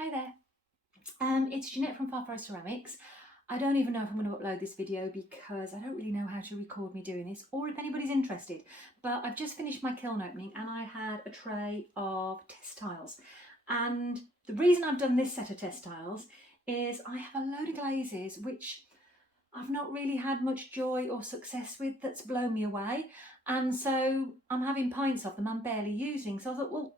Hi there, it's Jeanette from Farfar Ceramics. I don't even know if I'm going to upload this video because I don't really know how to record me doing this or if anybody's interested, but I've just finished my kiln opening and I had a tray of test tiles, and the reason I've done this set of test tiles is I have a load of glazes which I've not really had much joy or success with, that's blown me away, and so I'm having pints of them I'm barely using. So I thought, well,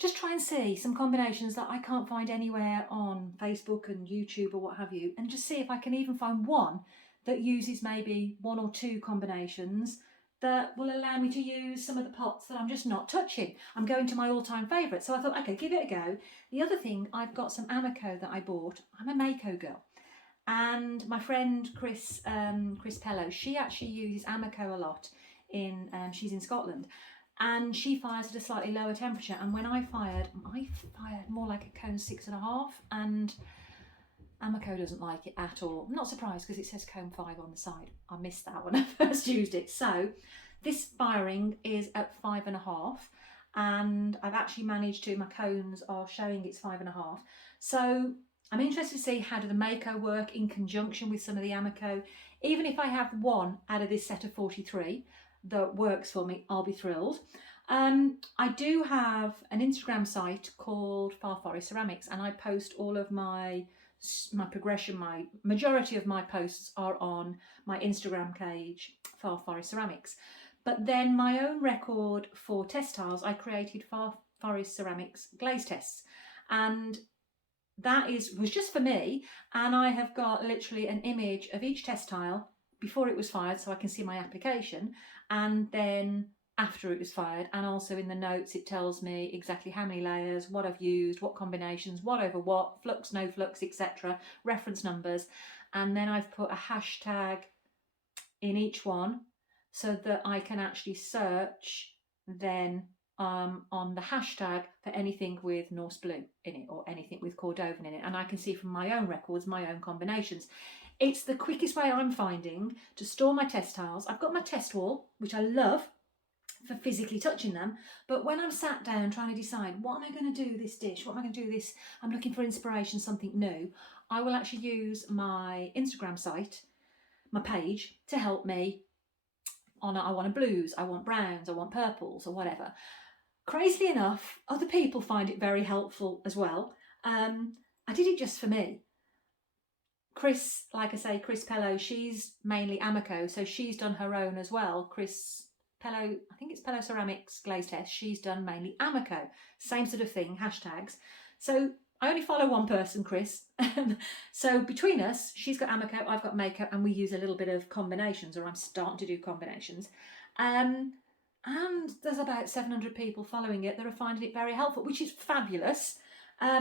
just try and see some combinations that I can't find anywhere on Facebook and YouTube or what have you, and just see if I can even find one that uses maybe one or two combinations that will allow me to use some of the pots that I'm just not touching. I'm going to my all-time favourite, so I thought, okay, give it a go. The other thing, I've got some Amaco that I bought. I'm a Mayco girl, and my friend Chris Pello, she actually uses Amaco a lot. She's in Scotland, and she fires at a slightly lower temperature, and when I fired more like a cone 6.5, and Amaco doesn't like it at all. I'm not surprised because it says cone 5 on the side. I missed that when I first used it. So this firing is at 5.5, and I've actually managed to, my cones are showing it's 5.5. So I'm interested to see how do the Mayco work in conjunction with some of the Amaco. Even if I have one out of this set of 43 that works for me, I'll be thrilled. I do have an Instagram site called Farfar Ceramics, and I post all of my progression. My majority of my posts are on my Instagram page, Farfar Ceramics. But then my own record for test tiles, I created Farfar Ceramics glaze tests, and that was just for me, and I have got literally an image of each test tile before it was fired so I can see my application, and then after it was fired, and also in the notes it tells me exactly how many layers, what I've used, what combinations, what over what, flux, no flux, etc., reference numbers, and then I've put a hashtag in each one so that I can actually search then on the hashtag for anything with Norse blue in it or anything with Cordovan in it, and I can see from my own records my own combinations. It's the quickest way I'm finding to store my test tiles. I've got my test wall, which I love for physically touching them, but when I'm sat down trying to decide what am I going to do this dish, what am I going to do this, I'm looking for inspiration, something new, I will actually use my Instagram site, my page, to help me on I want blues, I want browns, I want purples, or whatever. Crazily enough, other people find it very helpful as well. I did it just for me. Chris, like I say, Chris Pello, she's mainly Amaco, so she's done her own as well. Chris Pello, I think it's Pello Ceramics glaze test, she's done mainly Amaco. Same sort of thing, hashtags. So I only follow one person, Chris. So between us, she's got Amaco, I've got Mayco, and we use a little bit of combinations, or I'm starting to do combinations. And there's about 700 people following it that are finding it very helpful, which is fabulous.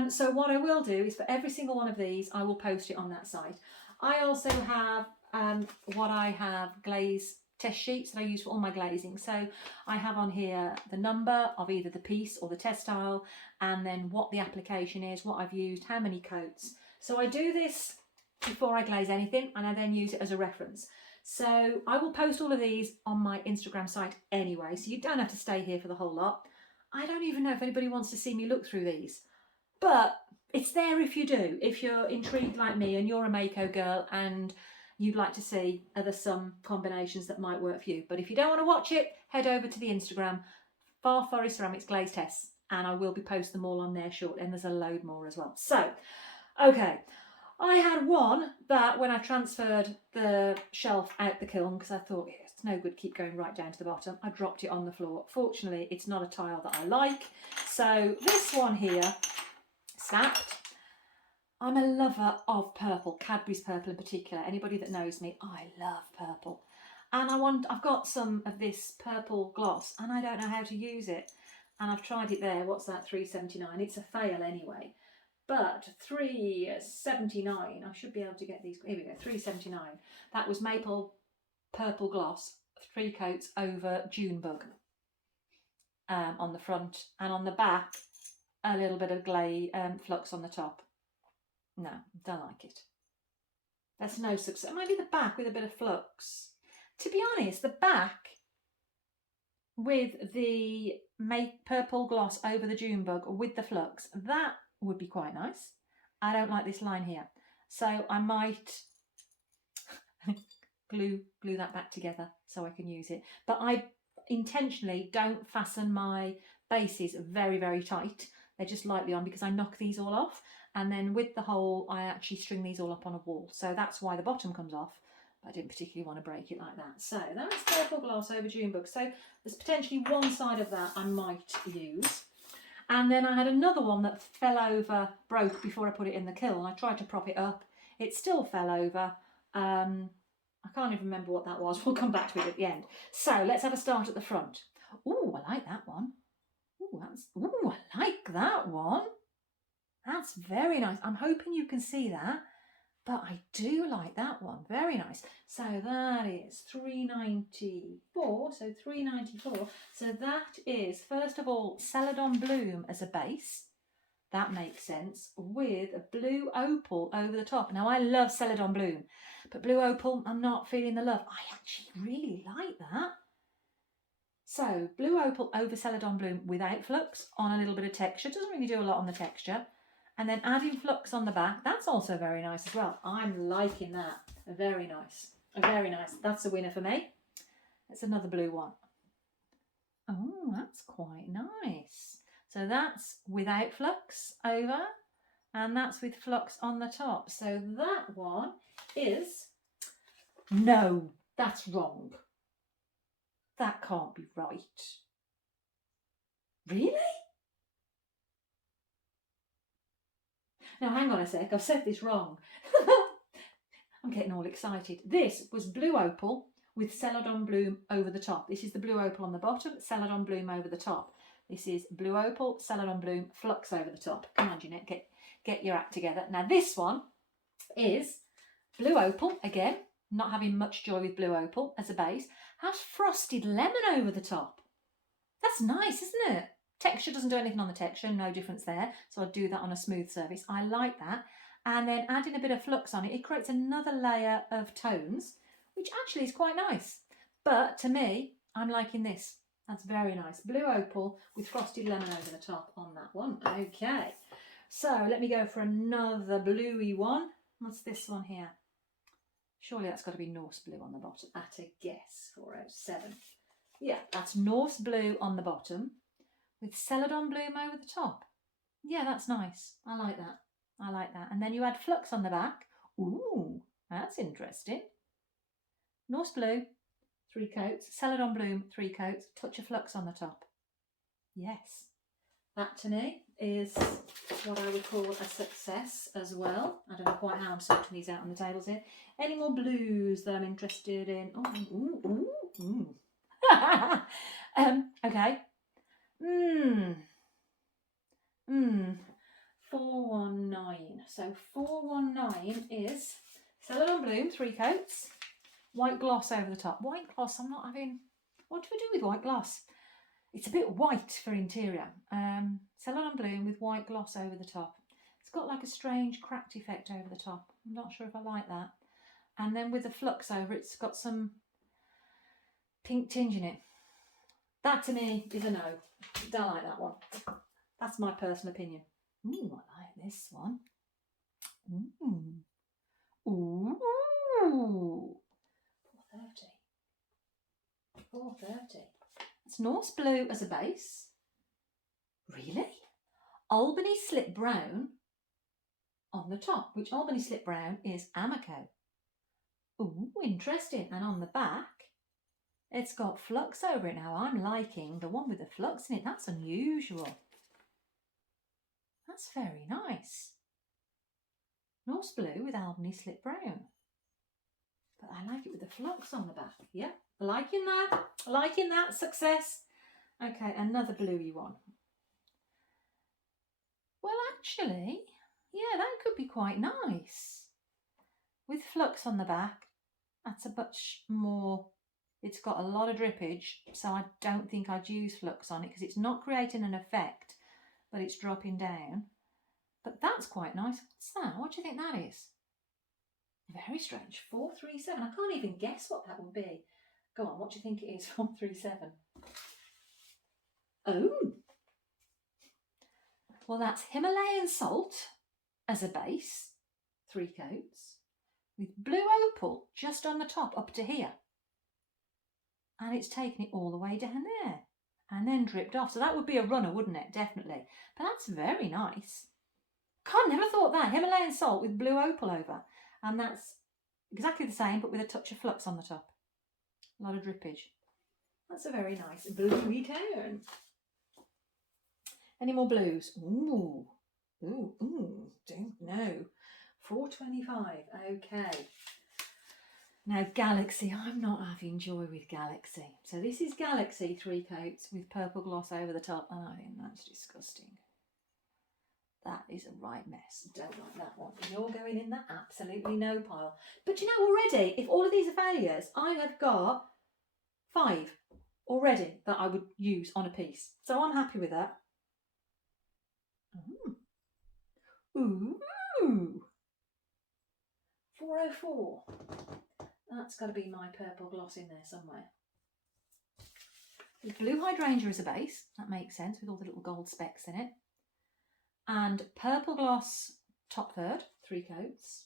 So what I will do is for every single one of these, I will post it on that site. I also have glaze test sheets that I use for all my glazing. So I have on here the number of either the piece or the test tile, and then what the application is, what I've used, how many coats. So I do this before I glaze anything, and I then use it as a reference. So I will post all of these on my Instagram site anyway, so you don't have to stay here for the whole lot. I don't even know if anybody wants to see me look through these, but it's there if you do. If you're intrigued like me and you're a Mayco girl and you'd like to see some combinations that might work for you. But if you don't want to watch it, head over to the Instagram, Farfar Ceramics Glaze Tests, and I will be posting them all on there shortly, and there's a load more as well. So, okay. I had one that when I transferred the shelf out the kiln, because I thought it's no good keep going right down to the bottom, I dropped it on the floor. Fortunately, it's not a tile that I like. So this one here snapped. I'm a lover of purple, Cadbury's purple in particular. Anybody that knows me, I love purple. And I've got some of this purple gloss and I don't know how to use it. And I've tried it there. What's that? $3.79. It's a fail anyway. But $3.79, I should be able to get these. Here we go, $3.79. That was maple purple gloss, 3 coats over Junebug on the front, and on the back a little bit of flux on the top. No, don't like it. That's no success. Maybe the back with a bit of flux. To be honest, the back with the purple gloss over the Junebug with the flux, that would be quite nice. I don't like this line here, so I might glue that back together so I can use it. But I intentionally don't fasten my bases very, very tight. They're just lightly on because I knock these all off, and then with the hole I actually string these all up on a wall, so that's why the bottom comes off. I didn't particularly want to break it like that. So that's purple glass over June book. So there's potentially one side of that I might use. And then I had another one that fell over, broke before I put it in the kiln. I tried to prop it up. It still fell over. I can't even remember what that was. We'll come back to it at the end. So let's have a start at the front. Ooh, I like that one. Ooh, I like that one. That's very nice. I'm hoping you can see that, but I do like that one. Very nice. So that is £3.94. So £3.94. So that is, first of all, Celadon Bloom as a base. That makes sense, with a blue opal over the top. Now, I love Celadon Bloom, but blue opal, I'm not feeling the love. I actually really like that. So, blue opal over Celadon Bloom without flux on a little bit of texture. Doesn't really do a lot on the texture. And then adding flux on the back, that's also very nice as well. I'm liking that. Very nice. Very nice. That's a winner for me. That's another blue one. Oh, that's quite nice. So that's without flux over, and that's with flux on the top. So that one is, no, that's wrong. That can't be right. Really? Now hang on a sec, I've said this wrong. I'm getting all excited. This was blue opal with Celadon Bloom over the top. This is the blue opal on the bottom, Celadon Bloom over the top. This is blue opal, Celadon Bloom, flux over the top. Come on, Jeanette, get your act together. Now this one is blue opal, again, not having much joy with blue opal as a base, has frosted lemon over the top. That's nice, isn't it? Texture doesn't do anything on the texture, no difference there. So I'll do that on a smooth surface. I like that. And then adding a bit of flux on it, it creates another layer of tones, which actually is quite nice. But to me, I'm liking this. That's very nice. Blue opal with frosted lemon over the top on that one. Okay, so let me go for another bluey one. What's this one here? Surely that's got to be Norse blue on the bottom, at a guess. 407. Yeah, that's Norse blue on the bottom with Celadon Bloom over the top. Yeah, that's nice. I like that. I like that. And then you add flux on the back. Ooh, that's interesting. Norse blue, 3 coats. Celadon Bloom, 3 coats. Touch of flux on the top. Yes. That to me is what I would call a success as well. I don't know quite how I'm sorting these out on the tables here. Any more blues that I'm interested in? Okay. 419. So 419 is Celadon Bloom, 3 coats. White gloss over the top. White gloss, I'm not having... What do we do with white gloss? It's a bit white for interior. Celadon Bloom with white gloss over the top. It's got like a strange cracked effect over the top. I'm not sure if I like that. And then with the flux over, it's got some pink tinge in it. That to me is a no. Don't like that one. That's my personal opinion. Ooh, I like this one. Ooh. 430. It's Norse blue as a base. Really? Albany slip brown on the top, which Albany slip brown is Amaco. Ooh, interesting. And on the back, it's got flux over it now. I'm liking the one with the flux in it. That's unusual. That's very nice. Norse blue with Albany slip brown. But I like it with the flux on the back. Yeah, liking that. Liking that. Success. Okay, another bluey one. Well, actually, yeah, that could be quite nice. With flux on the back, that's a much more... It's got a lot of drippage, so I don't think I'd use flux on it because it's not creating an effect, but it's dropping down. But that's quite nice. What's that? What do you think that is? Very strange. 437. I can't even guess what that would be. Go on, what do you think it is? 437. Oh. Well, that's Himalayan salt as a base, 3 coats, with blue opal just on the top up to here. And it's taken it all the way down there and then dripped off. So that would be a runner, wouldn't it? Definitely. But that's very nice. God, never thought that. Himalayan salt with blue opal over. And that's exactly the same, but with a touch of flux on the top. A lot of drippage. That's a very nice bluey tone. Any more blues? Ooh. Ooh, ooh. Don't know. 425. Okay. Now Galaxy, I'm not having joy with Galaxy. So this is Galaxy 3 coats with purple gloss over the top. And I think that's disgusting. That is a right mess. Don't like that one. You're going in the absolutely no pile. But you know already, if all of these are failures, I have got 5 already that I would use on a piece. So I'm happy with that. Ooh. 404. That's got to be my purple gloss in there somewhere. With blue hydrangea as a base, that makes sense with all the little gold specks in it. And purple gloss top third, 3 coats.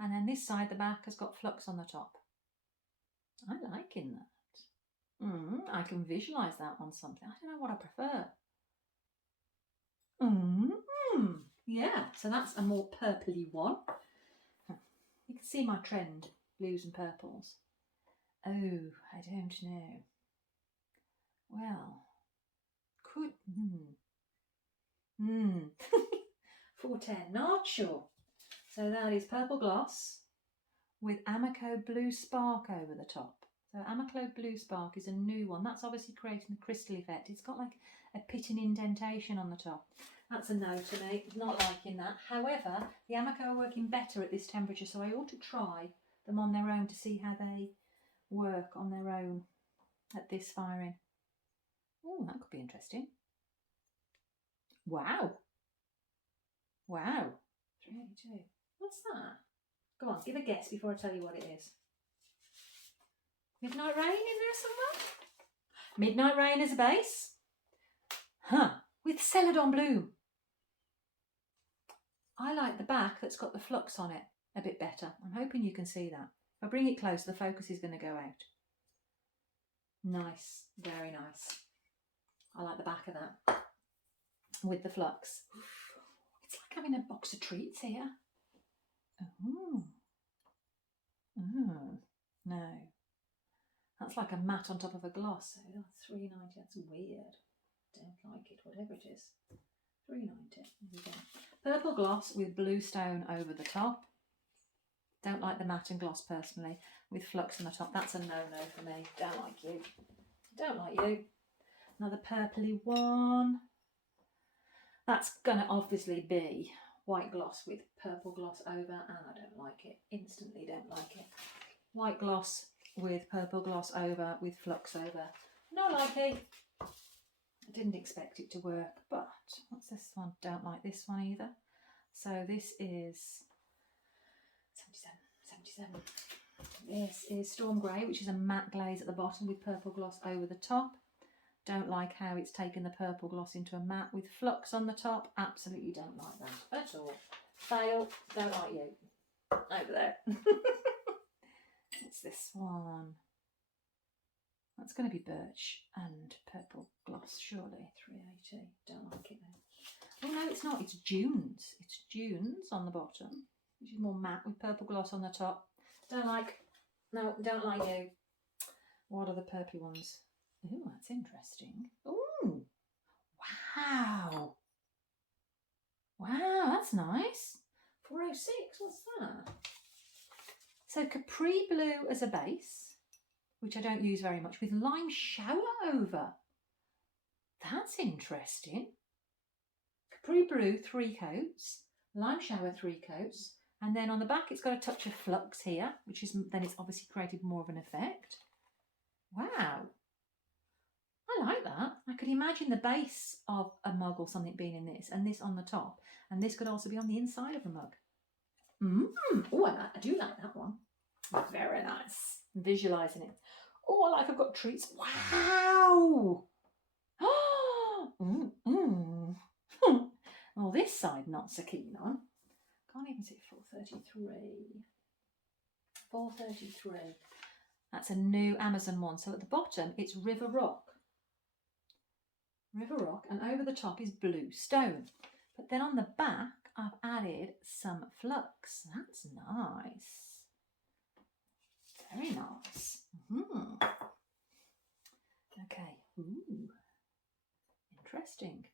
And then this side, the back, has got flux on the top. I liking that. I can visualise that on something. I don't know what I prefer. Yeah, so that's a more purpley one. You can see my trend, blues and purples. Oh, I don't know. Well, could... 410, not sure. So that is purple gloss with Amaco blue spark over the top. So Amaco blue spark is a new one. That's obviously creating the crystal effect. It's got like a pitting indentation on the top. That's a no to me. Not liking that. However, the Amaco are working better at this temperature, so I ought to try them on their own to see how they work on their own at this firing. Oh, that could be interesting. Wow. Wow. 382. What's that? Go on, give a guess before I tell you what it is. Midnight Rain in there somewhere? Midnight Rain as a base. With Celadon Bloom. I like the back that's got the flux on it a bit better. I'm hoping you can see that. If I bring it close, the focus is going to go out. Nice. Very nice. I like the back of that. With the flux. It's like having a box of treats here. No. That's like a matte on top of a gloss. So that's 390. That's weird. Don't like it, whatever it is. 390. There we go. Purple gloss with blue stone over the top. Don't like the matte and gloss personally. With flux on the top. That's a no-no for me. Don't like you. Don't like you. Another purpley one. That's going to obviously be white gloss with purple gloss over, and I don't like it. Instantly don't like it. White gloss with purple gloss over with flux over. No likey. I didn't expect it to work, but what's this one? Don't like this one either. So this is 77. This is Storm Grey, which is a matte glaze at the bottom with purple gloss over the top. Don't like how it's taken the purple gloss into a matte with flux on the top. Absolutely don't like that at all. Fail. Don't like you. Over there. What's this one? That's going to be birch and purple gloss, surely. 380. Don't like it though. Oh no, it's not. It's Dunes. It's Dunes on the bottom, which is more matte with purple gloss on the top. Don't like. No, don't like you. What are the purpley ones? Ooh, that's interesting. Ooh, wow. Wow, that's nice. 406, what's that? So Capri Blue as a base, which I don't use very much, with lime shower over. That's interesting. Capri Blue, 3 coats, lime shower 3 coats, and then on the back it's got a touch of flux here, which is then it's obviously created more of an effect. Wow. I like that. I could imagine the base of a mug or something being in this, and this on the top, and this could also be on the inside of a mug. Oh, I do like that one. Very nice. Visualising it. Oh, like I've got treats. Wow. this side not so keen on. Can't even see 433. 433. That's a new Amazon one. So at the bottom, it's River Rock. River Rock, and over the top is Blue Stone. But then on the back, I've added some flux. That's nice. Very nice. Okay. Ooh. Interesting.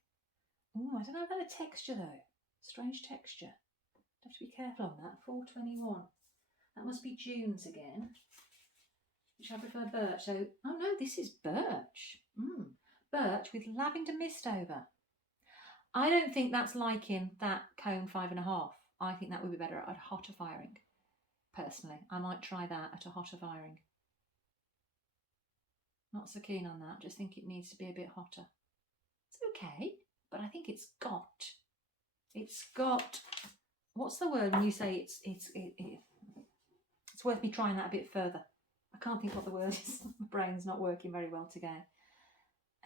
Ooh, I don't know about the texture though. Strange texture. Have to be careful on that. 421. That must be June's again. Which I prefer birch. So, oh no, this is birch. Birch with lavender mist over. I don't think that's liking that cone 5.5. I think that would be better at hotter firing. Personally, I might try that at a hotter firing. Not so keen on that. Just think it needs to be a bit hotter. It's okay, but I think it's got. What's the word when you say it's worth me trying that a bit further? I can't think what the word is. My brain's not working very well today.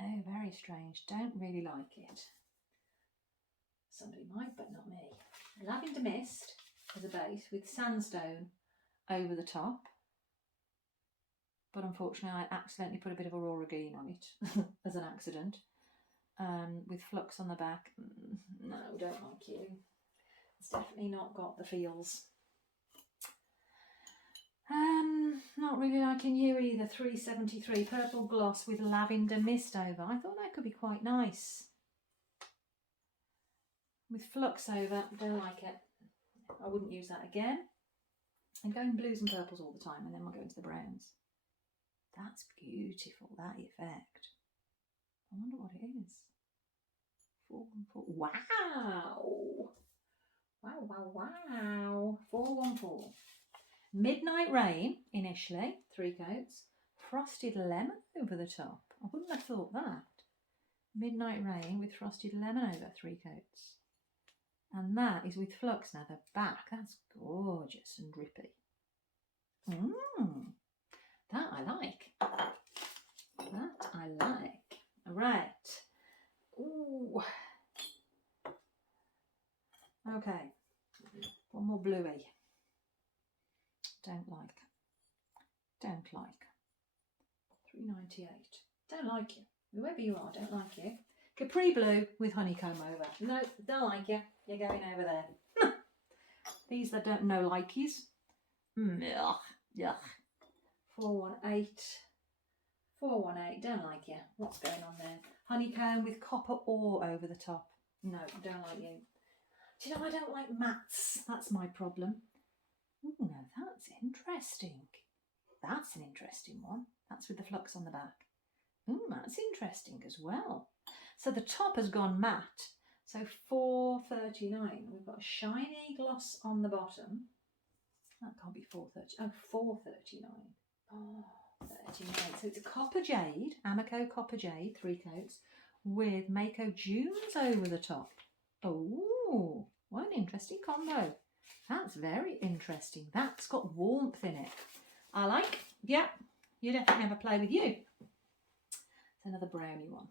Oh, very strange. Don't really like it. Somebody might, but not me. Lavender mist as a base with sandstone over the top. But unfortunately, I accidentally put a bit of aurora green on it as an accident. With flux on the back. No, don't like you. It's definitely not got the feels. Not really liking you either. 373 purple gloss with lavender mist over. I thought that could be quite nice. With flux over, don't like it. I wouldn't use that again. I'm going blues and purples all the time, and then we'll go into the browns. That's beautiful, that effect. I wonder what it is. 414. Wow! Wow. 414. Midnight Rain, initially, 3 coats. Frosted lemon over the top. I wouldn't have thought that. Midnight Rain with frosted lemon over, 3 coats. And that is with flux now, the back. That's gorgeous and drippy. That I like. That I like. All right. Ooh. Okay. One more bluey. Don't like. 398. Don't like you. Whoever you are, don't like you. Capri blue with honeycomb over. No, don't like you. You're going over there. These that don't know likeys. Yuck. 418. 418. Don't like you. What's going on there? Honeycomb with copper ore over the top. No, don't like you. Do you know I don't like mattes? That's my problem. Ooh, now that's interesting. That's an interesting one. That's with the flux on the back. Ooh, that's interesting as well. So the top has gone matte. So 439. We've got a shiny gloss on the bottom. That can't be 430. Oh, 439. Oh, 39. So it's a copper jade, Amaco copper jade, 3 coats, with Mayco Dunes over the top. Oh, what an interesting combo. That's very interesting. That's got warmth in it. I like. Yeah, you definitely have a play with you. It's another brownie one.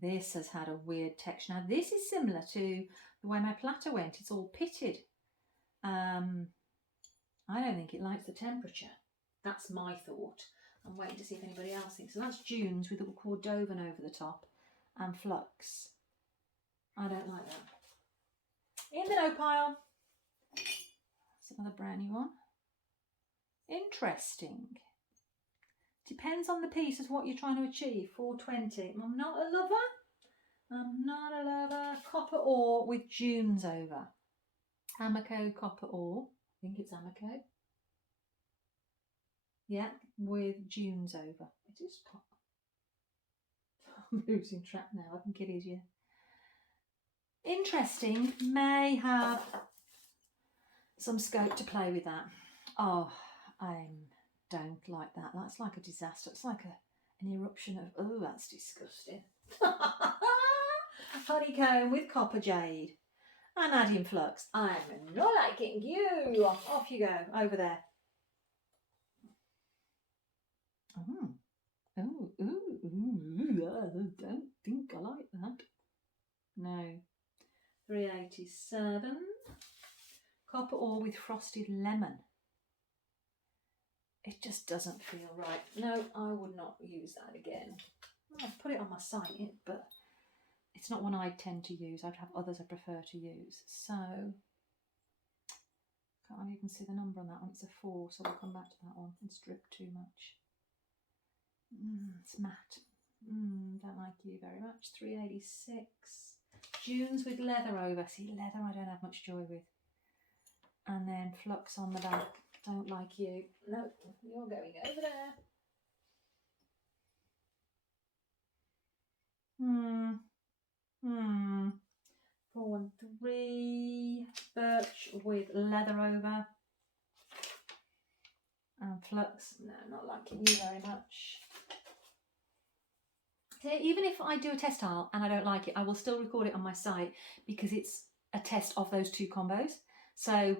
This has had a weird texture. Now this is similar to the way my platter went. It's all pitted. I don't think it likes the temperature. That's my thought. I'm waiting to see if anybody else thinks. So that's Dunes with the Cordovan over the top and flux. I don't like that. In the no pile. That's another brownie one. Interesting. Depends on the piece as what you're trying to achieve. 420. I'm not a lover. I'm not a lover. Copper ore with Dunes over. Amaco copper ore. I think it's Amaco. Yeah, with Dunes over. It is copper. I'm losing track now. I think it is, yeah. Interesting. May have some scope to play with that. Oh, I don't like that. That's like a disaster. It's like an eruption of, oh, that's disgusting. Honeycomb with copper jade and adding flux. I'm not liking you. Off you go, over there. I don't think I like that. No. 387. Copper ore with frosted lemon. It just doesn't feel right. No, I would not use that again. I've put it on my site, but it's not one I tend to use. I'd have others I prefer to use. So, can't even see the number on that one. It's a 4, so we'll come back to that one. It's dripped too much. It's matte. Don't like you very much. 386. Dunes with leather over. See, leather I don't have much joy with. And then flux on the back. Don't like you. No, you're going over there. 413. Birch with leather over. And flux. No, not liking you very much. So even if I do a test tile and I don't like it, I will still record it on my site because it's a test of those two combos. So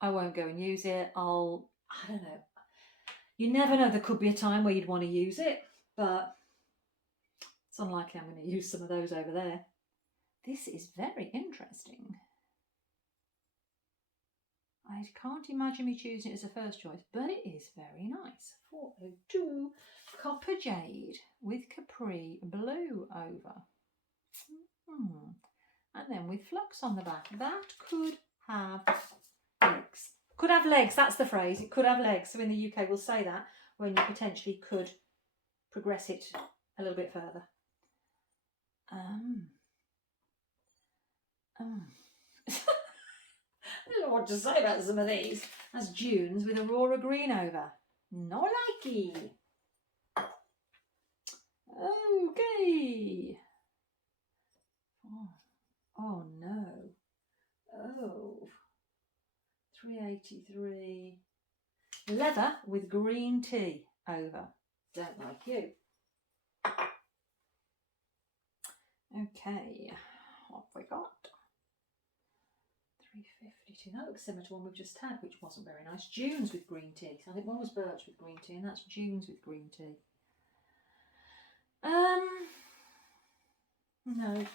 I won't go and use it. I don't know. You never know, there could be a time where you'd want to use it, but it's unlikely I'm going to use some of those over there. This is very interesting. I can't imagine me choosing it as a first choice, but it is very nice. 402. Copper jade with capri blue over. And then with flux on the back. That could have legs. Could have legs, that's the phrase. It could have legs. So in the UK we'll say that when you potentially could progress it a little bit further. I don't know what to say about some of these. That's dunes with aurora green over. No likey. Okay. Oh no. Oh. 383. Leather with green tea over. Don't like you. Okay. What have we got? 352. That looks similar to one we've just had, which wasn't very nice. Dunes with green tea. So I think one was birch with green tea, and that's dunes with green tea. No,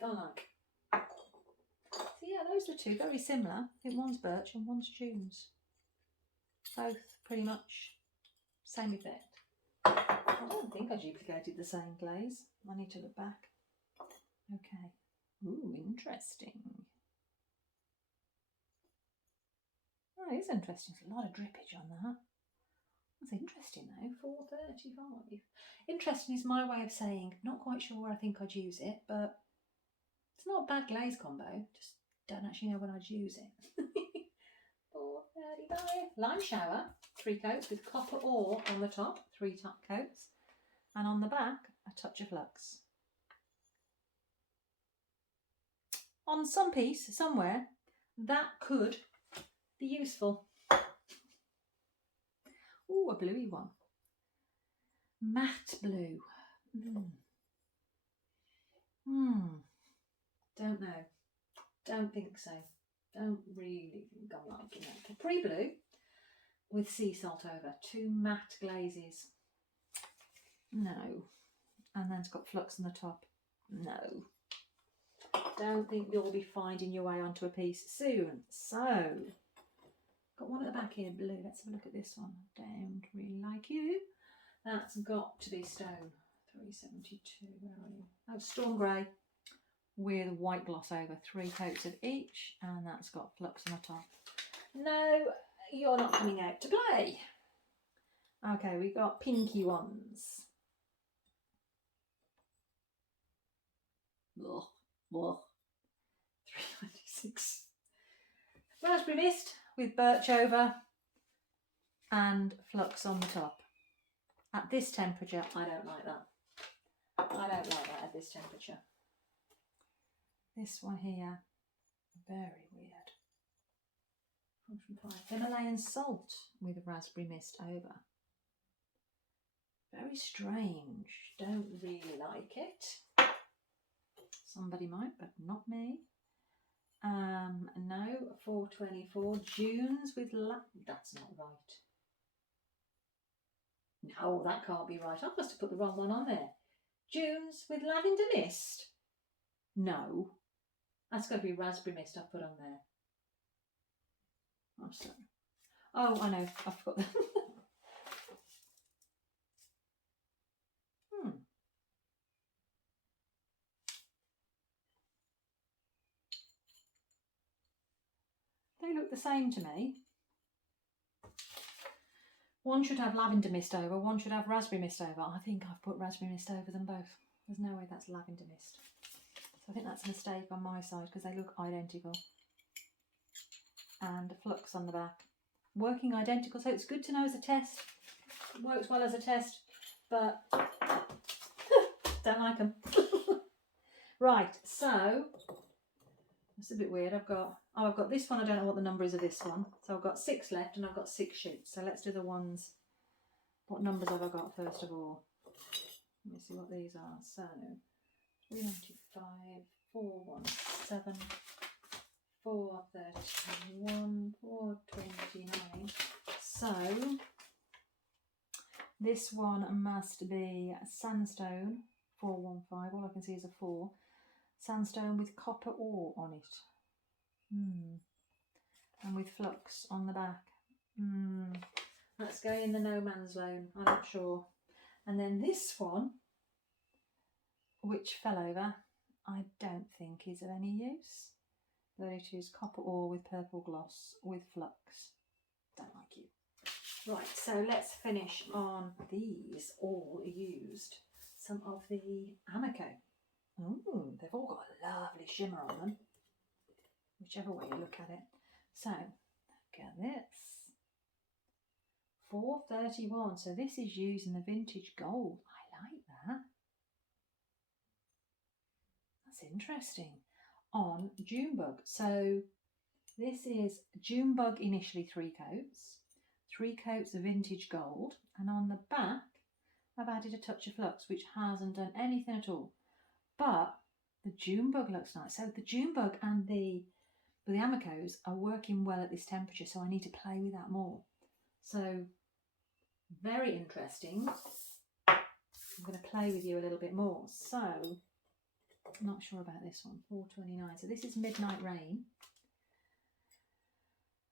don't like. So yeah, those are two very similar. I think one's birch and one's dunes. Both pretty much same effect. I don't think I duplicated the same glaze. I need to look back. Okay. Ooh, interesting. Oh, it is interesting. There's a lot of drippage on that. That's interesting though. 435. Interesting is my way of saying not quite sure where I think I'd use it, but it's not a bad glaze combo. Just don't actually know when I'd use it. 435. Lime shower, 3 coats with copper ore on the top, 3 top coats, and on the back a touch of flux. On some piece somewhere that could be useful. Ooh, a bluey one. Matte blue. Don't know. Don't think so. Don't really think I'm liking that. Capri blue with sea salt over. 2 matte glazes. No. And then it's got flux on the top. No. Don't think you'll be finding your way onto a piece soon. So, got one at the back here, blue. Let's have a look at this one. Don't really like you. That's got to be stone. 372. Where are you? Oh, storm grey with white gloss over. 3 coats of each, and that's got flux on the top. No, you're not coming out to play. Okay, we got pinky ones. Ugh, ugh. 396. Raspberry mist with birch over and flux on the top. At this temperature, I don't like that. I don't like that at this temperature. This one here, very weird. Himalayan salt with raspberry mist over. Very strange. Don't really like it. Somebody might, but not me. No, 424. Dunes with that's not right. No, that can't be right. I must have put the wrong one on there. Dunes with lavender mist. No. That's got to be raspberry mist I've put on there. Oh, sorry. Oh, I know. I forgot that. They look the same to me. One should have lavender mist over, one should have raspberry mist over. I think I've put raspberry mist over them both. There's no way that's lavender mist. So I think that's a mistake on my side because they look identical. And flux on the back. Working identical, so it's good to know as a test. It works well as a test, but don't like them. Right, so it's a bit weird. I've got this one. I don't know what the number is of this one. So I've got 6 left and I've got 6 shoots. So let's do the ones. What numbers have I got first of all? Let me see what these are. So 395, 417, 431, 429. So this one must be sandstone 415. All I can see is a 4. Sandstone with copper ore on it. And with flux on the back. Let's go in the no man's zone. I'm not sure. And then this one, which fell over, I don't think is of any use. But it is copper ore with purple gloss with flux. Don't like you. Right, so let's finish on these all used. Some of the Amaco. Ooh, they've all got a lovely shimmer on them, whichever way you look at it. So, look at this. 431. So this is using the vintage gold. I like that. That's interesting. On Junebug. So this is Junebug initially 3 coats. 3 coats of vintage gold. And on the back, I've added a touch of flux, which hasn't done anything at all. But the Junebug looks nice. So the Junebug and the Amacos are working well at this temperature, so I need to play with that more. So very interesting. I'm going to play with you a little bit more. So I'm not sure about this one. 429. So this is Midnight Rain.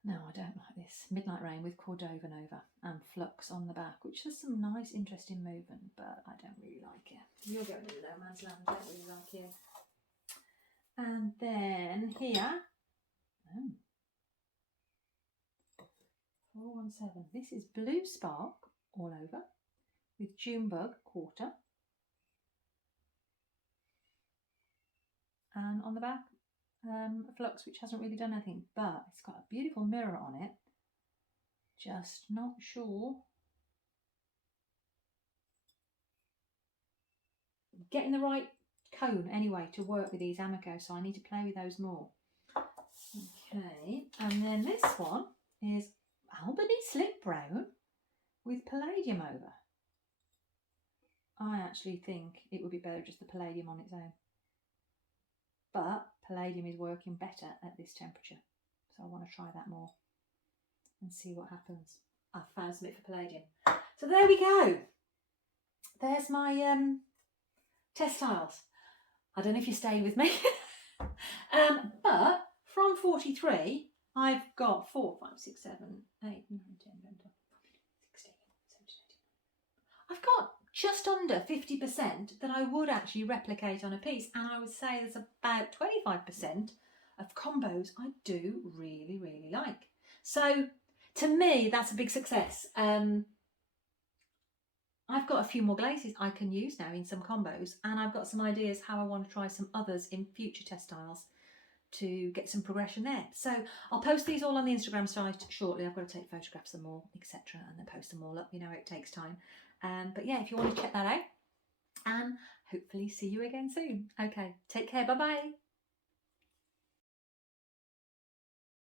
No, I don't like this. Midnight Rain with Cordova Nova and flux on the back, which has some nice, interesting movement, but I don't really like it. You're going to no man's land, don't really like you. And then here, 417. This is Blue Spark all over with Junebug quarter. And on the back, flux, which hasn't really done anything, but it's got a beautiful mirror on it. Just not sure. Getting the right cone anyway to work with these Amaco, so I need to play with those more. Okay, and then this one is Albany Slip Brown with palladium over. I actually think it would be better just the palladium on its own. But palladium is working better at this temperature. So I want to try that more and see what happens. I've found something for palladium. So there we go. There's my test tiles. I don't know if you're staying with me. But from 43, I've got 4, 5, 6, 7, 8, 9, 10, 11, 12, 16, 17, 18. I've got just under 50% that I would actually replicate on a piece, and I would say there's about 25% of combos I do really, really like. So to me, that's a big success. I've got a few more glazes I can use now in some combos, and I've got some ideas how I want to try some others in future test tiles to get some progression there. So I'll post these all on the Instagram site shortly. I've got to take photographs of them all, etc., and then post them all up. You know, it takes time. But yeah, if you want to check that out, and hopefully see you again soon. Okay, take care. Bye-bye.